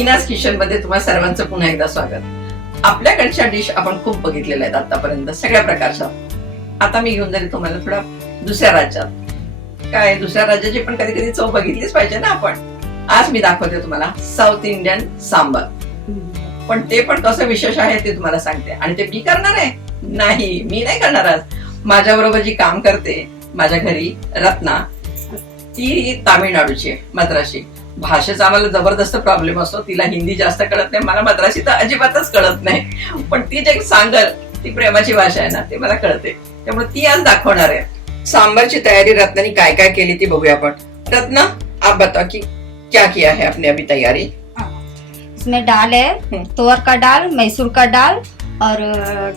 मीनाज किचनमध्ये तुम्हा सर्वांचं पुन्हा एकदा स्वागत. आपल्याकडच्या डिश आपण खूप बघितलेल्या आहेत आतापर्यंत सगळ्या प्रकारच्या. आता मी घेऊन जाईल तुम्हाला थोडा दुसऱ्या राज्यात. काय दुसऱ्या राज्याची पण कधी कधी चव बघितलीच पाहिजे ना आपण. आज मी दाखवते तुम्हाला साऊथ इंडियन सांबर. पण ते पण कसं विशेष आहे ते तुम्हाला सांगते. आणि ते मी करणार आहे. नाही मी नाही करणार आज. माझ्या बरोबर जी काम करते माझ्या घरी रत्ना ती तामिळनाडूची मद्राशी भाषेचा आम्हाला जबरदस्त प्रॉब्लेम असतो. तिला हिंदी जास्त कळत नाही मला मद्रासी तर अजिबातच कळत नाही. पण ती जे सांगल ती प्रेमाची भाषा आहे ना ते मला कळते. त्यामुळे ती आज दाखवणार आहे. सांबरची तयारी रत्नानी काय काय केली ती बघूया आपण. रत्ना आप बताओ की क्या किया है आपने अभी तैयारी? इसमें दाल है। तुअर का दाल मैसूर का दाल और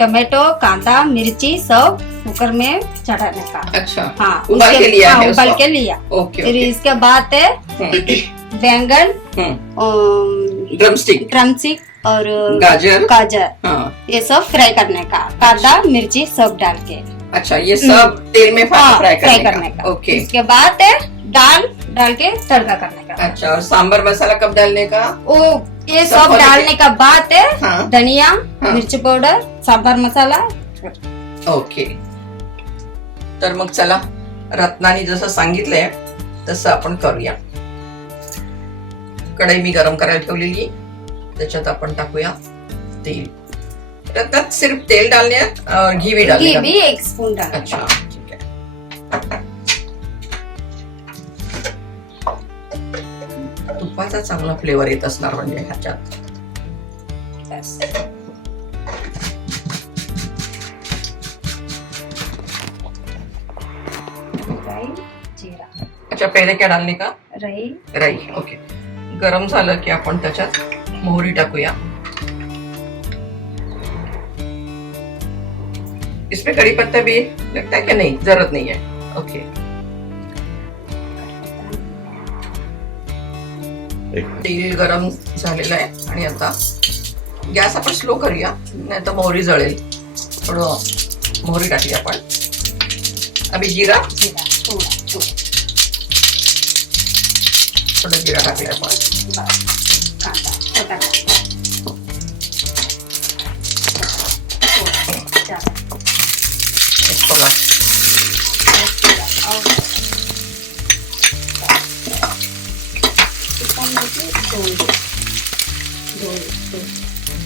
टमाटो कांदा मिर्ची सब कुकर में चढ़ाने का। अच्छा हाँ उबाल के लिया हाँ, उबाल? के लिया। ओके फिर ओके। इसके बाद है बैंगन ड्रमस्टिक ड्रमस्टिक और गाजर. गाजर. हाँ. ये सब फ्राई करने का. कांदा मिर्ची सब डाल के. अच्छा ये सब तेल में हाँ, फ्राई फ्राई करने करने का. का ओके इसके बाद है दाल डाल के तड़का करने का. अच्छा और सांबर मसाला कब डालने का? वो ये सब सब डालने का बाद है हाँ. धनिया हाँ। मिर्ची पाउडर सांबर मसाला. ओके तर मग चला रत्नानी जसं सांगितलंय तसं आपण करूया. कढई मी गरम करायला ठेवलेली त्याच्यात आपण टाकूया तेल. रत्नात सिर्फ तेल डालने हैं, और घी डालने घी एक स्पून डाल अच्छा ठीक आहे. तुपाचा चांगला फ्लेवर येत असणार म्हणजे ह्याच्यात. बस. राई जीरा. अच्छा पहिले काय डालणे का? राई. राई ओके. गरम झालं की आपण त्याच्यात मोहरी टाकूया. इसमें कड़ी पत्ता भी लगता है कि नहीं? जरूरत नहीं है. ओके तेल गरम झालेलं आहे आणि आता गॅस आपण स्लो करूया नाही तर मोहरी जळेल. थोडं मोहरी टाकली आपण. अभि जिरा. और त्याच्यामध्ये दोन दोन दोन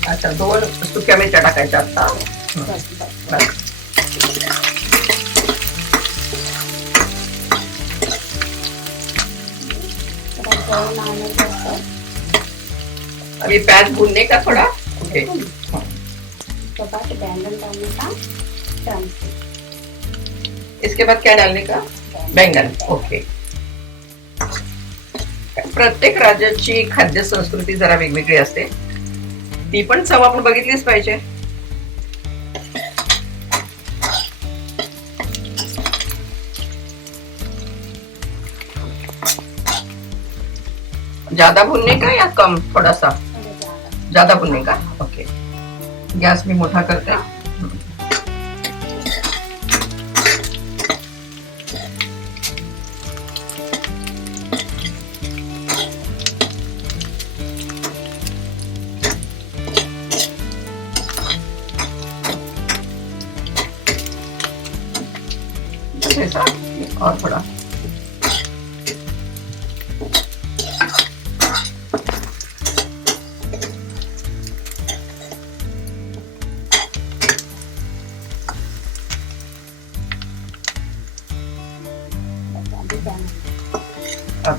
अच्छा दोन सुक्या मिरच्या टाकायच्या आता. तक अभी प्याज भूनने का थोड़ा? ओके. उसके बाद बैंगन डालने का इसके बाद क्या डालने का? बैंगन ओके प्रत्येक राज्याची खाद्य संस्कृती जरा वेगवेगळी असते. ती पण चव आपण बघितलीच पाहिजे. ज्यादा भुनने का या कम थोड़ा सा? ज्यादा। भुनने का? ओके। गॅस मी मोठा करते ऐसा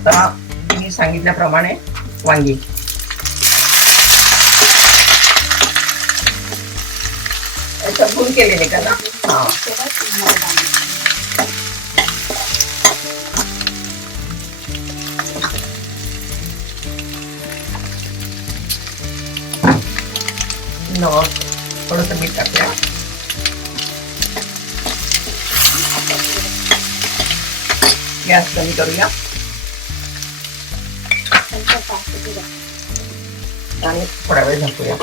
आता मी सांगितल्याप्रमाणे वांगी. अच्छा केलेले का ना? थोडस मीठ टाकूया. गॅस कमी करूया. जीरा आणि थोडा वेळ झाकूया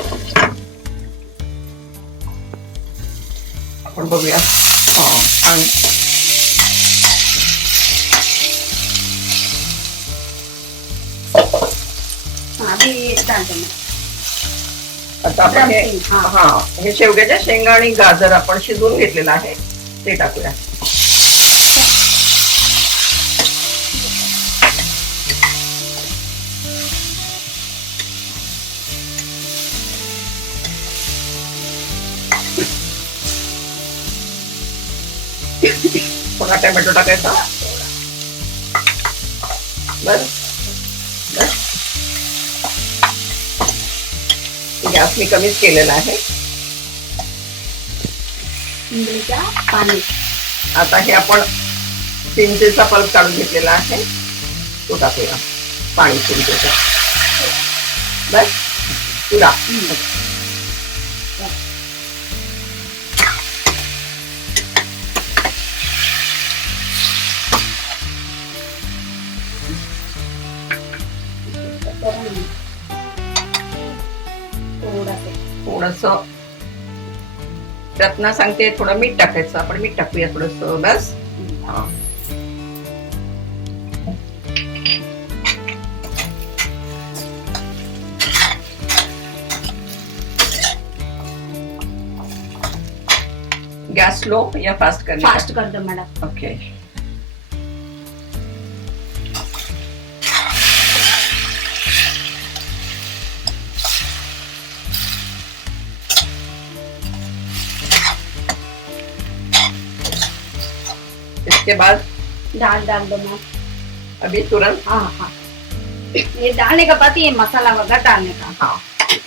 आपण बघूया आता आपण हे हा. हा हे शेवग्याच्या शेंगा आणि गाजर आपण शिजवून घेतलेलं आहे. ते टाकूया. पुन्हा टोमॅटो टाकायचा बस बस गॅस मी कमीच केलेला आहे. पाणी. आता हे आपण चिंचेचा पल्प काढून घेतलेला आहे. तो टाकूया. पाणी चिंचेचा. बस तुला. थोडासा रत्ना सांगते थोडं मीठ टाकायचं. आपण मीठ टाकूया थोडस बस. गॅस स्लो या फास्ट करणे फास्ट कर दो मैडम. ओके. इसके बाद? दाल डाल दो मैम अभी तुरंत? हाँ हाँ। ये डालने का बाद ये मसाला वगैरह डालने का। हाँ।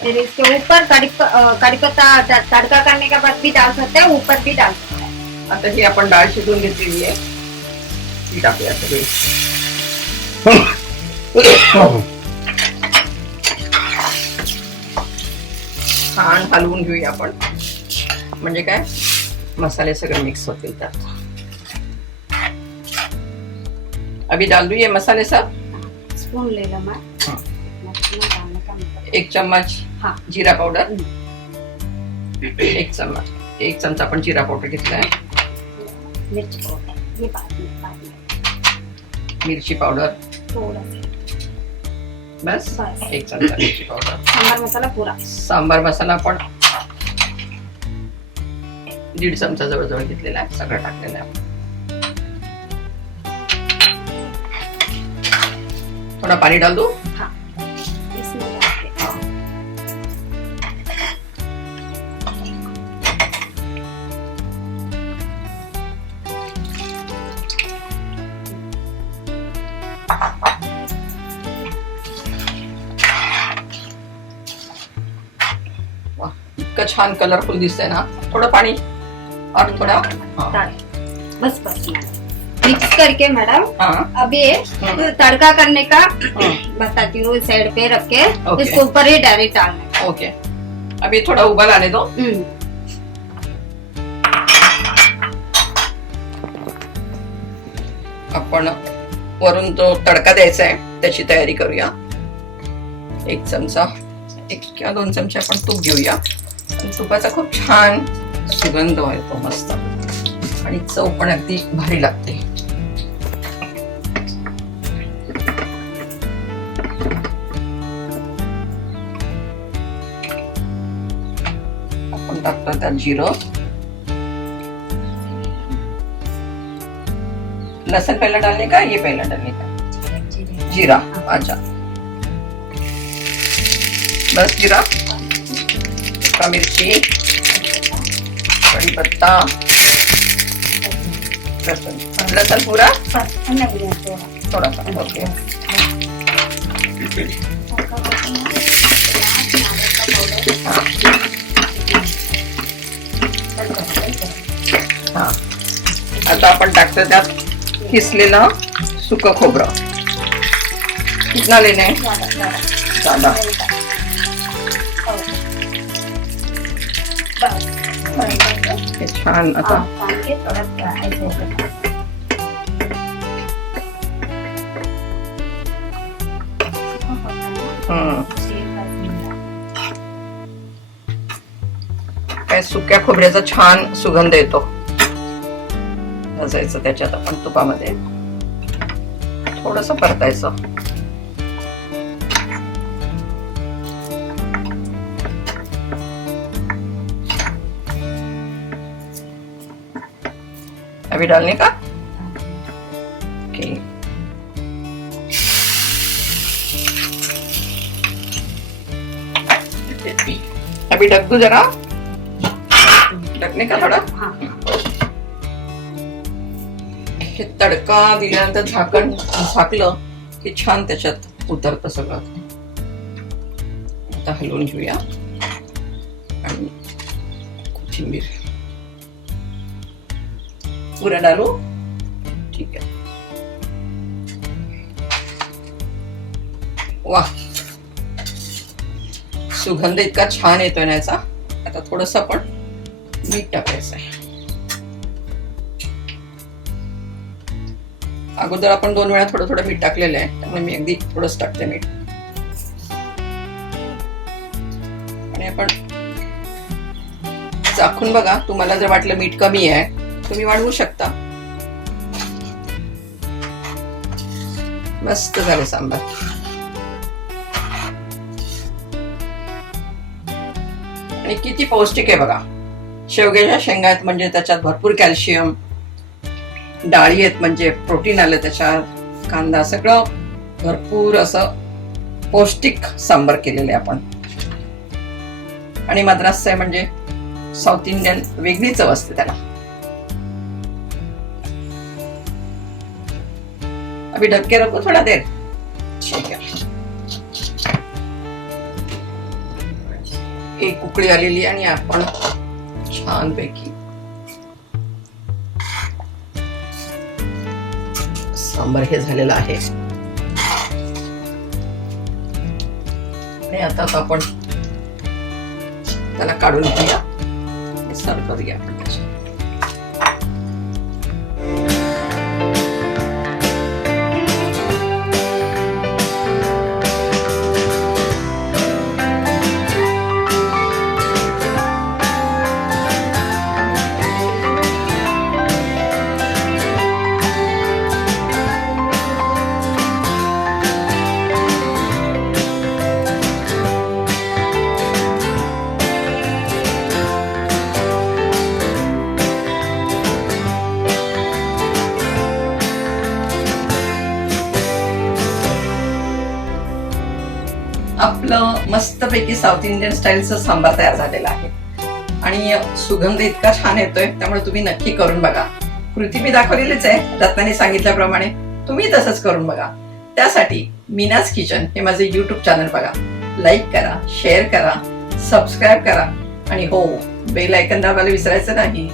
फिर इसके ऊपर कड़ी पत्ता तड़का करने के बाद भी डाल सकते हैं ऊपर भी डाल सकते हैं। आता ही आपण डाळ शिजवून घेतलेली आहे ती टाकूया सगळी छान हलवून घेऊया आपण. म्हणजे काय? मसाले सगळे मिक्स होतील त्यात. अभी डाल दूँ ये मसाले सब? स्पून ले लो मैं। हाँ। एक चम्मच हाँ। जिरा पावडर एक चम्मच एक चमचा आपण जिरा पावडर घेतलाय मिर्च में मिरची पावडर थोड़ा। सा बस बस। एक चमचा मिरची पावडर सांबर मसाला पूरा। सांबार मसाला आपण दीड चमचा जवळजवळ घेतलेला आहे सगळं टाकलेलं आहे. थोडा पाणी डाल दो. हाँ. इतकं छान कलरफुल दिसतंय ना. थोडं पाणी. और थोडा बस बस मिक्स करके मैडम हाँ। अब ये। तड़का करने का हाँ, बताती हूँ साइड पे रख के। इसके ऊपर ही डायरेक्ट डालना ओके अभी थोडा उबाल आने दो। आपण वरून जो तडका द्यायचा आहे त्याची तयारी करूया. एक चमचा एक किंवा दोन चमचे आपण तूप घेऊया. तुपाचा खूप छान सुगंध येतो मस्त. आणि चव पण अगदी भारी लागते. त्यात जिरं लसन पहला डालने का? ये पहला डालने का? जीरा. अच्छा. बस जीरा. सुका मिरची. पूरा बस ठंडा भी है थोड़ा थोड़ा सा ओके हा. आता आपण टाकतो त्यात किसलेलं सुक खोबरं. कितना लेणे हैं? छान आता. हम्म. काय सुक्या खोबऱ्याचा छान सुगंध येतो. भाजायचं त्याच्यात आपण तुपामध्ये. थोडस परतायचं. अभी डालने का? अभी ढक दू जरा. ढकने का थोडा. हाँ. हे तडका दिल्यानंतर झाकण झाकलं की छान त्याच्यात उतरतं सगळं. आता हलवून घेऊया. आणि कोथिंबीर. पुरा डालू? ठीक आहे. वा. सुगंध इतका छान येतोय ना याचा. आता थोडस आपण मीठ टाकायचं आहे अगोदर आपण दोन वेळा थोडं थोडं मीठ टाकलेलं आहे त्यामुळे मी अगदी थोडंच टाकते मीठ. आणि आपण चाखून बघा तुम्हाला जर वाटलं मीठ कमी आहे तुम्ही वाढवू शकता. मस्त झालं सांबार. आणि किती पौष्टिक आहे बघा. शेवग्याच्या शेंगा आहेत म्हणजे त्याच्यात भरपूर कॅल्शियम डाळी आहेत म्हणजे प्रोटीन आलं त्याच्यात कांदा सगळं भरपूर असं पौष्टिक सांबर केलेले आपण. आणि मद्रास आहे म्हणजे साऊथ इंडियन वेगळी चव असते त्याला. अभी ढक्के के रखो थोड़ा देर. ठीक आहे. एक उकळी आलेली आणि आपण छानपैकी. सांबार हे झालेलं आहे. आणि आता आपण त्याला काढून घेऊया सर्व करूया. मस्तपैकी साऊथ इंडियन स्टाईलचा सांबार तयार झालेला आहे. आणि सुगंध इतका छान येतोय त्यामुळे तुम्ही नक्की करून बघा. कृती मी दाखवलेलीच आहे रत्नाने सांगितल्याप्रमाणे तुम्ही तसंच करून बघा. त्यासाठी मीनाज किचन हे माझे युट्यूब चॅनल बघा. लाईक करा शेअर करा सबस्क्राईब करा. आणि हो बेल ऐकन दाबायला विसरायचं नाही.